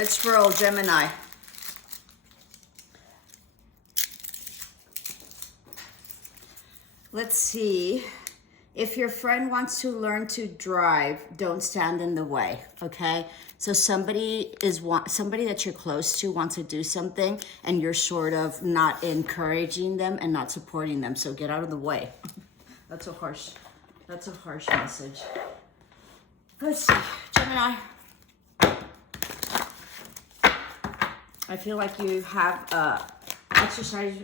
Let's roll, Gemini. Let's see. If your friend wants to learn to drive, don't stand in the way, okay? So somebody that you're close to wants to do something and you're sort of not encouraging them and not supporting them. So get out of the way. That's a harsh message. Let's see, Gemini. I feel like you have a exercise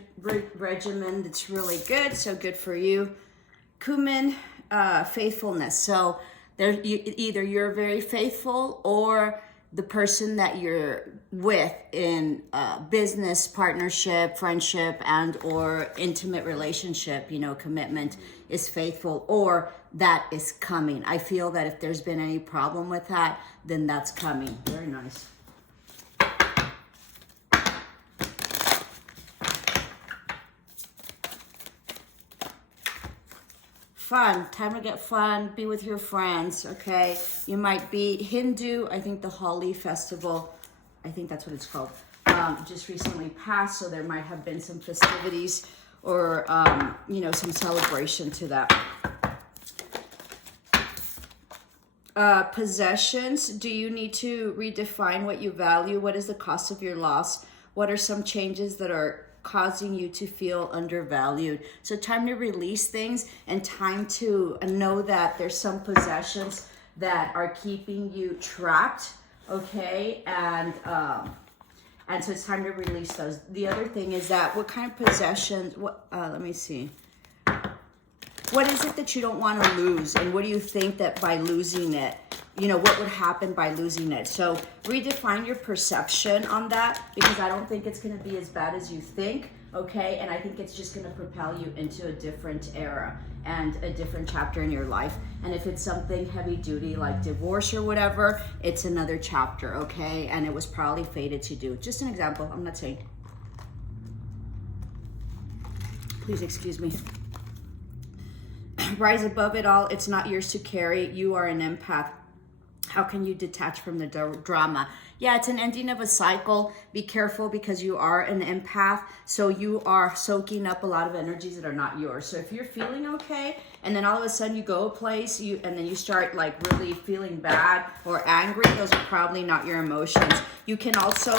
regimen that's really good, so good for you. Cumin, faithfulness. So either you're very faithful or the person that you're with in business, partnership, friendship, and or intimate relationship, commitment is faithful, or that is coming. I feel that if there's been any problem with that, then that's coming. Very nice. Fun, time to get fun, be with your friends, okay? You might be Hindu, I think the Holi festival, I think that's what it's called, just recently passed, so there might have been some festivities or, some celebration to that. Possessions, do you need to redefine what you value? What is the cost of your loss? What are some changes that are causing you to feel undervalued? So time to release things and time to know that there's some possessions that are keeping you trapped, okay? And so it's time to release those. The other thing is that what kind of possessions, let me see. What is it that you don't want to lose? And what do you think that by losing it, what would happen by losing it? So redefine your perception on that, because I don't think it's going to be as bad as you think, okay? And I think it's just going to propel you into a different era and a different chapter in your life. And if it's something heavy duty like divorce or whatever, it's another chapter, okay? And it was probably fated to do. Just an example, I'm not saying. Please excuse me. Rise above it all. It's not yours to carry. You are an empath. How can you detach from the drama? Yeah, it's an ending of a cycle. Be careful because you are an empath. So you are soaking up a lot of energies that are not yours. So if you're feeling okay and then all of a sudden you go a place and then you start like really feeling bad or angry, those are probably not your emotions. You can also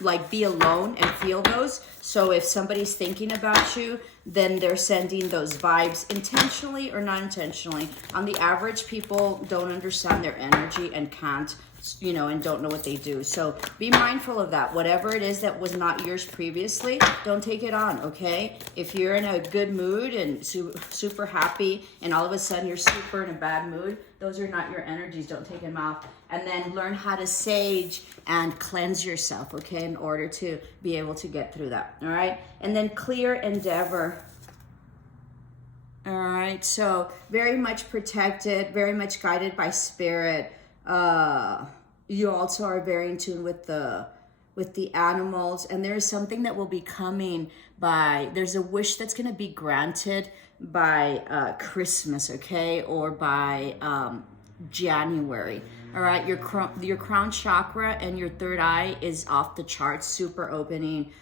like be alone and feel those. So if somebody's thinking about you, then they're sending those vibes intentionally or not intentionally. On the average, people don't understand their energy and can't, and don't know what they do. So be mindful of that. Whatever it is that was not yours previously, don't take it on, okay? If you're in a good mood and super happy and all of a sudden you're super in a bad mood, those are not your energies. Don't take them off. And then learn how to sage and cleanse yourself, okay, in order to be able to get through that, all right? And then clear endeavor. All right, so very much protected, very much guided by spirit. You also are very in tune with the animals, and there is something that will be coming there's a wish that's going to be granted by Christmas, okay, or by January. All right, your crown chakra and your third eye is off the charts, super opening.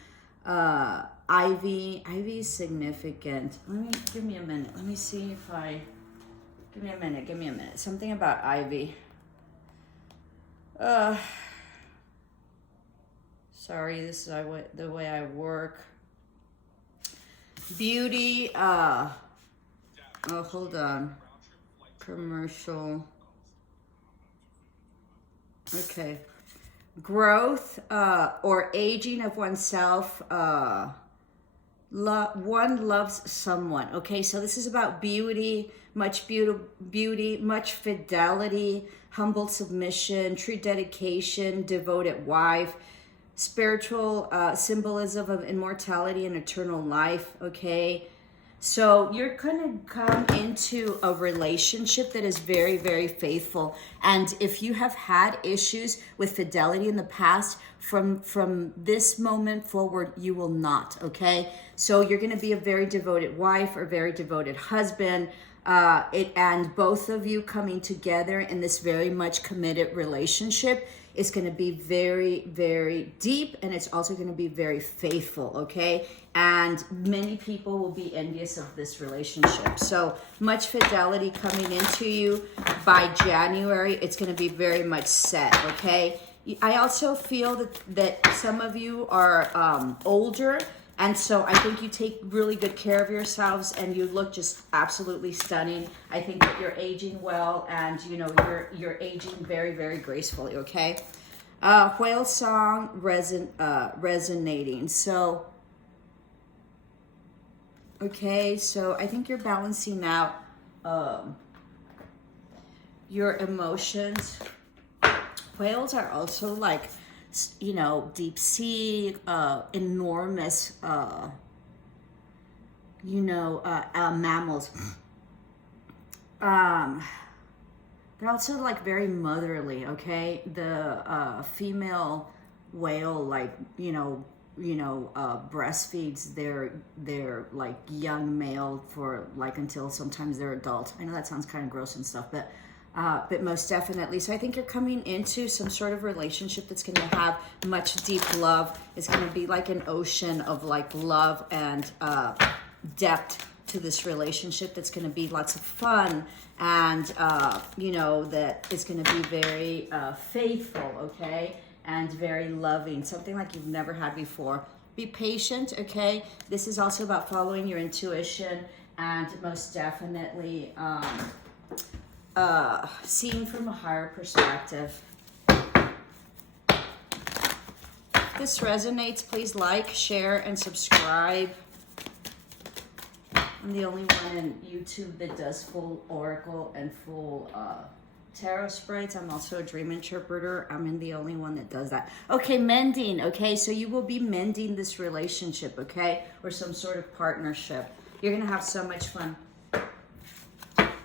Ivy is significant. Give me a minute. Let me see if give me a minute. Something about Ivy. Sorry, this is the way I work. Beauty, hold on. Commercial. Okay. Growth, or aging of oneself, one loves someone. Okay, so this is about beauty, much fidelity, humble submission, true dedication, devoted wife, spiritual symbolism of immortality and eternal life. Okay, so you're gonna come into a relationship that is very, very faithful. And if you have had issues with fidelity in the past, from this moment forward, you will not, okay? So you're gonna be a very devoted wife or very devoted husband. And both of you coming together in this very much committed relationship is going to be very, very deep, and it's also going to be very faithful, okay? And many people will be envious of this relationship. So much fidelity coming into you. By January, it's going to be very much set, okay? I also feel that some of you are older, and so I think you take really good care of yourselves, and you look just absolutely stunning. I think that you're aging well, and you know you're aging very, very gracefully. Okay, whale song resonating. So, okay, so I think you're balancing out your emotions. Whales are also like, you know, deep sea, enormous, mammals. They're also like very motherly, okay? The female whale, like, breastfeeds their like young male for like until sometimes they're adult. I know that sounds kind of gross and stuff, but most definitely. So I think you're coming into some sort of relationship that's going to have much deep love. It's going to be like an ocean of like love and depth to this relationship. That's going to be lots of fun, and that it's going to be very faithful, okay, and very loving. Something like you've never had before. Be patient, okay? This is also about following your intuition, and most definitely seeing from a higher perspective. If this resonates, please like, share, and subscribe. I'm the only one in YouTube that does full oracle and full tarot sprites. I'm also a dream interpreter. I'm the only one that does that. Okay, mending. Okay, so you will be mending this relationship, okay, or some sort of partnership. You're gonna have so much fun.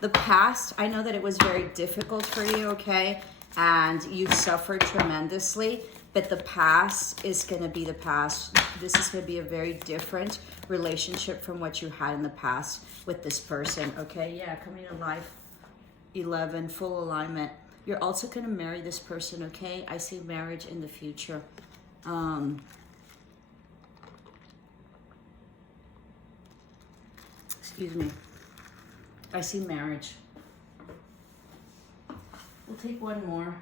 The past, I know that it was very difficult for you, okay? And you suffered tremendously, but the past is going to be the past. This is going to be a very different relationship from what you had in the past with this person, okay? Yeah, coming to life. 11, full alignment. You're also going to marry this person, okay? I see marriage in the future. Excuse me. I see marriage. We'll take one more.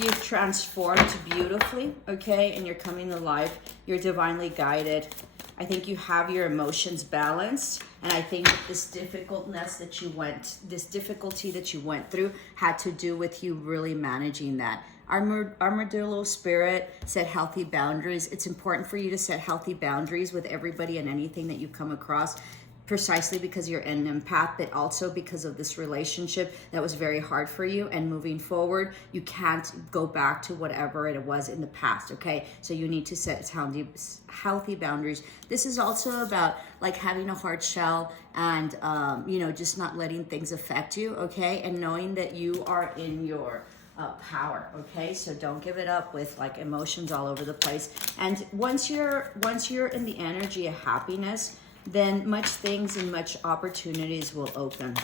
You've transformed beautifully, okay? And you're coming to life. You're divinely guided. I think you have your emotions balanced. And I think that this difficulty that you went through had to do with you really managing that. Armadillo spirit said healthy boundaries. It's important for you to set healthy boundaries with everybody and anything that you come across, precisely because you're an empath, but also because of this relationship that was very hard for you. And moving forward, you can't go back to whatever it was in the past, okay? So you need to set healthy boundaries. This is also about like having a hard shell and, just not letting things affect you, okay? And knowing that you are in your power, okay? So don't give it up with like emotions all over the place. And once you're in the energy of happiness, then much things and much opportunities will open.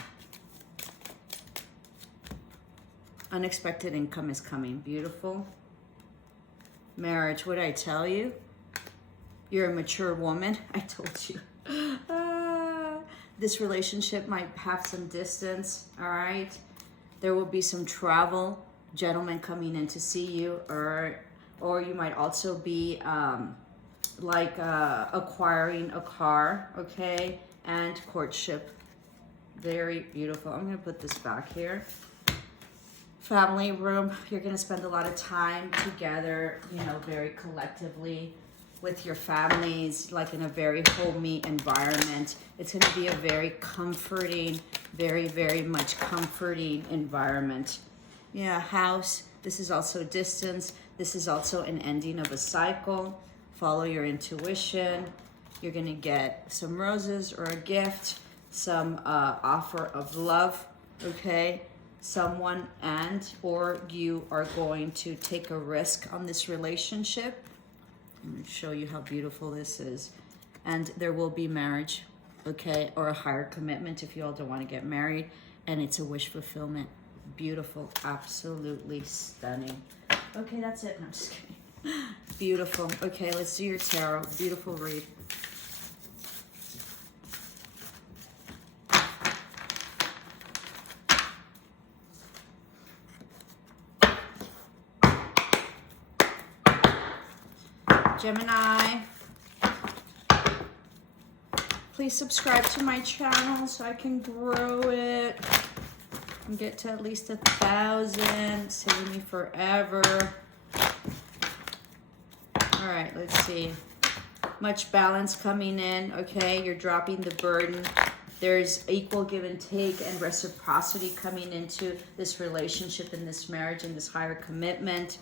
Unexpected income is coming. Beautiful. Marriage, what did I tell you? You're a mature woman. I told you. This relationship might have some distance, all right? There will be some travel. Gentlemen coming in to see you, or you might also be acquiring a car, okay? And courtship. Very beautiful. I'm gonna put this back here. Family room, you're gonna spend a lot of time together, very collectively with your families, like in a very homey environment. It's gonna be a very comforting, very, very much comforting environment. Yeah, house. This is also distance. This is also an ending of a cycle. Follow your intuition. You're gonna get some roses or a gift, some offer of love, okay? Someone or you are going to take a risk on this relationship. Let me show you how beautiful this is. And there will be marriage, okay? Or a higher commitment if you all don't want to get married. and it's a wish fulfillment. Beautiful, absolutely stunning. Okay, that's it. No, I'm just kidding. Beautiful. Okay, let's do your tarot. Beautiful read. Gemini, please subscribe to my channel so I can grow it and get to at least 1,000. Save me forever. All right, let's see. Much balance coming in, okay? You're dropping the burden. There's equal give and take and reciprocity coming into this relationship and this marriage and this higher commitment.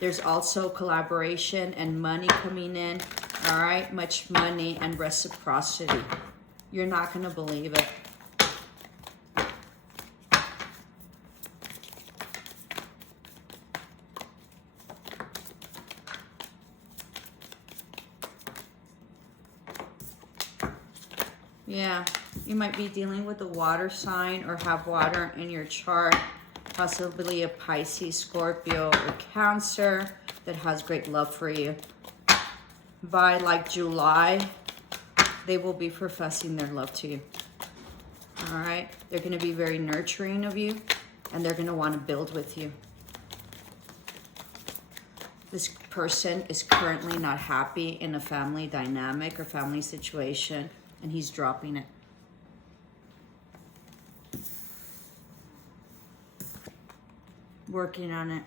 There's also collaboration and money coming in, all right? Much money and reciprocity. You're not going to believe it. Yeah, you might be dealing with a water sign or have water in your chart. Possibly a Pisces, Scorpio, or Cancer that has great love for you. By like July, they will be professing their love to you. All right? They're going to be very nurturing of you, and they're going to want to build with you. This person is currently not happy in a family dynamic or family situation, and he's dropping it. Working on it.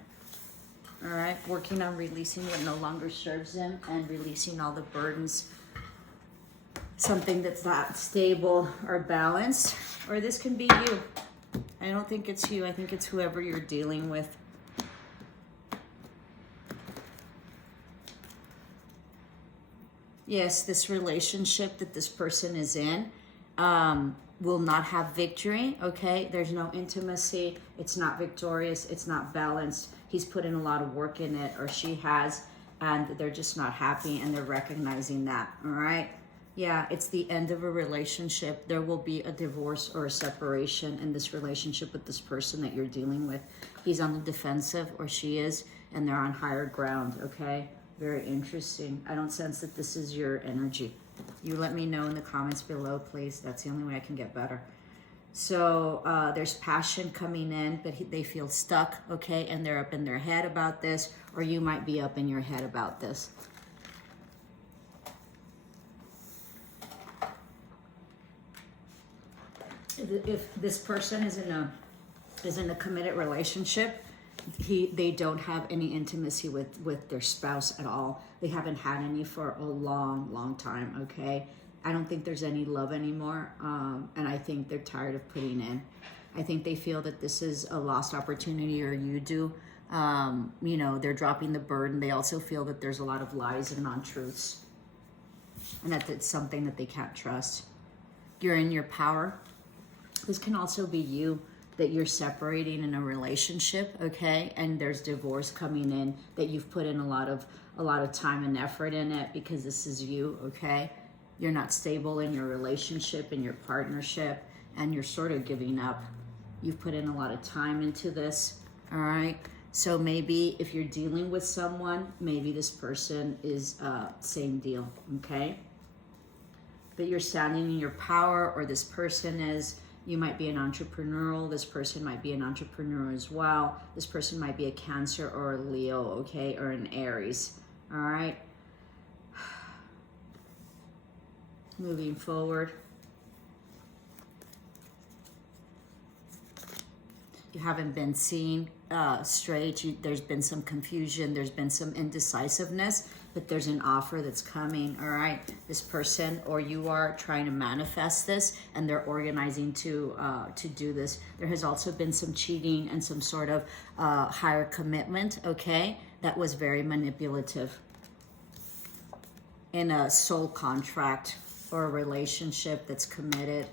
All right, working on releasing what no longer serves him and releasing all the burdens. Something that's not stable or balanced, or this can be you. I don't think it's you. I think it's whoever you're dealing with. Yes, this relationship that this person is in will not have victory, okay? There's no intimacy. It's not victorious. It's not balanced. He's put in a lot of work in it, or she has, and they're just not happy, and they're recognizing that, all right? Yeah, it's the end of a relationship. There will be a divorce or a separation in this relationship with this person that you're dealing with. He's on the defensive, or she is, and they're on higher ground, okay? Very interesting. I don't sense that this is your energy. You let me know in the comments below, please. That's the only way I can get better. So there's passion coming in, but they feel stuck, okay? And they're up in their head about this, or you might be up in your head about this. If this person is in a committed relationship, they don't have any intimacy with their spouse at all. They haven't had any for a long time, okay? I don't think there's any love anymore, and I think they're tired of putting in. I think they feel that this is a lost opportunity, or you do. You know, they're dropping the burden. They also feel that there's a lot of lies and non-truths, and that it's something that they can't trust. You're in your power. This can also be you, that you're separating in a relationship, okay? And there's divorce coming in, that you've put in a lot of time and effort in it, because this is you, okay? You're not stable in your relationship, in your partnership, and you're sort of giving up. You've put in a lot of time into this, all right? So maybe if you're dealing with someone, maybe this person is same deal, okay? But you're standing in your power, or this person is. You might be an entrepreneurial. This person might be an entrepreneur as well. This person might be a Cancer or a Leo, okay, or an Aries, all right? Moving forward. You haven't been seen straight. There's been some confusion. There's been some indecisiveness, but there's an offer that's coming, all right? This person, or you are trying to manifest this, and they're organizing to do this. There has also been some cheating and some sort of higher commitment, okay? That was very manipulative in a soul contract or a relationship that's committed.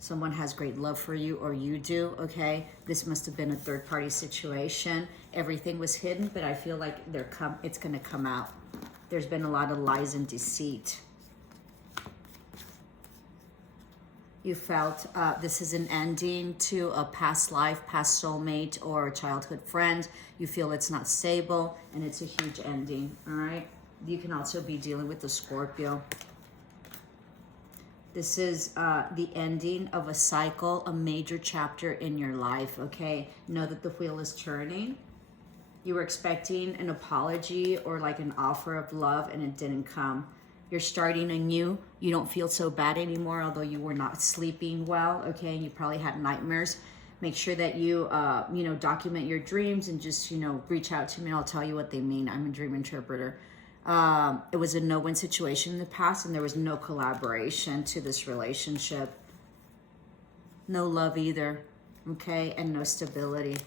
Someone has great love for you, or you do, okay? This must have been a third-party situation. Everything was hidden, but I feel like it's going to come out. There's been a lot of lies and deceit. You felt this is an ending to a past life, past soulmate, or a childhood friend. You feel it's not stable, and it's a huge ending, all right? You can also be dealing with the Scorpio. This is the ending of a cycle, a major chapter in your life, okay? Know that the wheel is turning. You were expecting an apology or like an offer of love, and it didn't come. You're starting anew. You don't feel so bad anymore, although you were not sleeping well, okay? And you probably had nightmares. Make sure that you, document your dreams and just, reach out to me. I'll tell you what they mean. I'm a dream interpreter. It was a no-win situation in the past, and there was no collaboration to this relationship. No love either, okay? And no stability.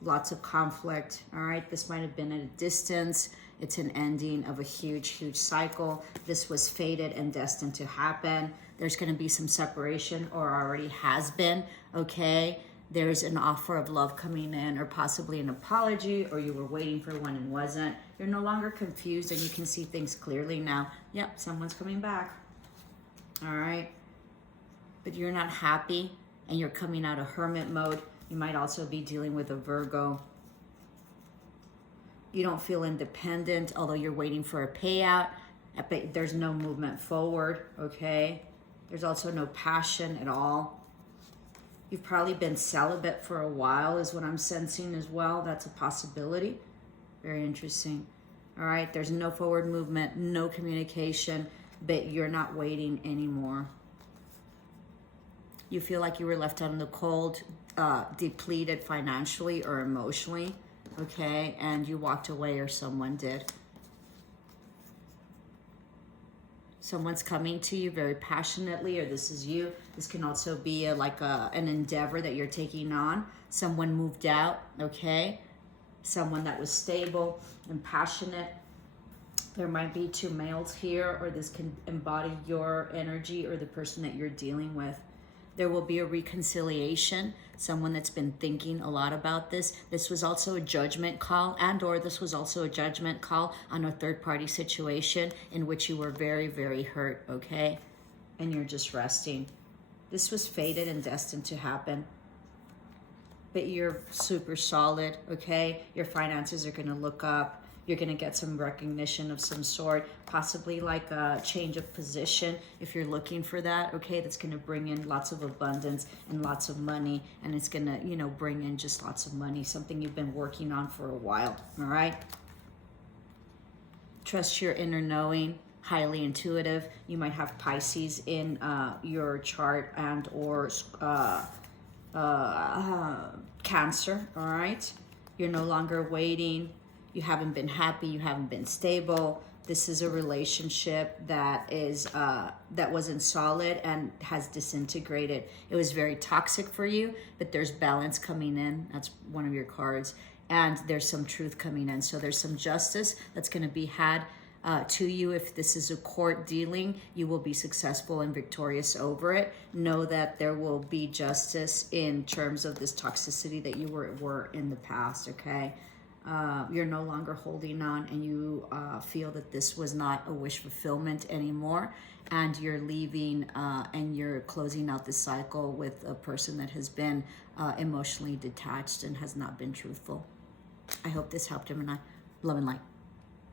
Lots of conflict, all right? This might have been at a distance. It's an ending of a huge, huge cycle. This was fated and destined to happen. There's going to be some separation, or already has been, okay? There's an offer of love coming in, or possibly an apology, or you were waiting for one and wasn't. You're no longer confused, and you can see things clearly now. Yep, someone's coming back, all right? But you're not happy, and you're coming out of hermit mode. You might also be dealing with a Virgo. You don't feel independent, although you're waiting for a payout, but there's no movement forward, okay? There's also no passion at all. You've probably been celibate for a while is what I'm sensing as well. That's a possibility. Very interesting. All right, there's no forward movement, no communication, but you're not waiting anymore. You feel like you were left out in the cold, depleted financially or emotionally, okay? And you walked away, or someone did. Someone's coming to you very passionately, or this is you. This can also be an endeavor that you're taking on. Someone moved out, okay? Someone that was stable and passionate. There might be two males here, or this can embody your energy or the person that you're dealing with. There will be a reconciliation, someone that's been thinking a lot about this. This was also a judgment call, or this was also a judgment call on a third-party situation in which you were very, very hurt, okay? And you're just resting. This was fated and destined to happen. But you're super solid, okay? Your finances are going to look up. You're going to get some recognition of some sort, possibly like a change of position if you're looking for that, okay? That's going to bring in lots of abundance and lots of money, and it's going to, bring in just lots of money, something you've been working on for a while, all right? Trust your inner knowing, highly intuitive. You might have Pisces in your chart and or Cancer, all right? You're no longer waiting. You haven't been happy, you haven't been stable. This is a relationship that wasn't solid and has disintegrated. It was very toxic for you, but there's balance coming in. That's one of your cards. And there's some truth coming in. So there's some justice that's going to be had to you. If this is a court dealing, you will be successful and victorious over it. Know that there will be justice in terms of this toxicity that you were in the past, okay? You're no longer holding on, and you feel that this was not a wish fulfillment anymore, and you're leaving and you're closing out the cycle with a person that has been emotionally detached and has not been truthful. I hope this helped, Gemini. Love and light.